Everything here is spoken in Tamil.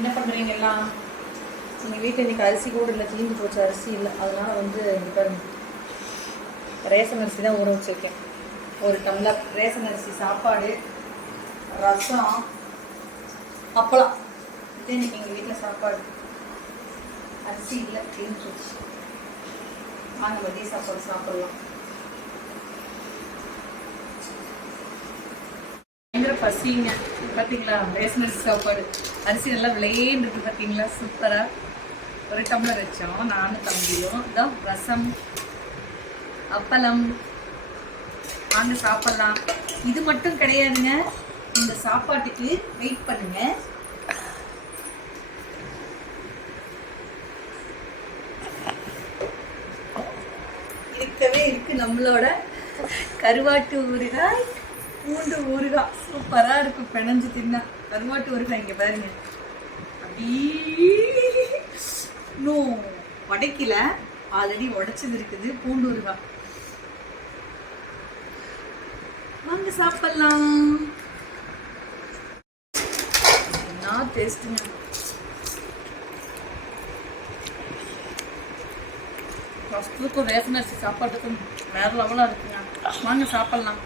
என்ன பண்ணுறீங்க எல்லாம்? எங்கள் வீட்டில் இன்றைக்கி அரிசி கூட இல்லை, தீர்ந்து போச்சு அரிசி இல்லை. அதனால் வந்து பாருங்க, ரேஷன் அரிசி தான் ஊற வச்சுருக்கேன். ஒரு டம்ளர் ரேஷன் அரிசி சாப்பாடு, ரசம், அப்பளம். இது இன்றைக்கி எங்கள் வீட்டில் சாப்பாடு. அரிசி இல்லை, தீர்ந்து போச்சு. வாங்க மதிய சாப்பாடு சாப்பிட்லாம். பயங்கர பசிங்க. பார்த்தீங்களா, ரேஷன் அரிசி சாப்பாடு. அரிசி நல்லா விளையேன்னு இருக்குது பார்த்தீங்களா, சூப்பராக. ஒரு டம்ளர் வச்சோம் நானும் தம்பியும். இதான் ரசம், அப்பளம். வாங்க சாப்பிட்லாம். இது மட்டும் கிடையாதுங்க, இந்த சாப்பாட்டுக்கு வெயிட் பண்ணுங்க. இருக்கவே இருக்கு நம்மளோட கருவாட்டு ஊறுகாய், பூண்டு ஊறுகாய். சூப்பராக இருக்கும் பிணைஞ்சு தின்னா. கருவாட்டு ஊறுகாய் இங்கே பாருங்க, அப்படி இன்னும் உடைக்கல, ஆல்ரெடி உடைச்சது இருக்குது. பூண்டு ஊறுகாய். வாங்க சாப்பிடலாம். என்ன டேஸ்ட்டுங்க. ஃபஸ்ட்டுக்கும் ரேஷன் அரிசி சாப்பாட்டுக்கும் வேறு லெவலாக இருக்குங்க. வாங்க சாப்பிட்லாம்.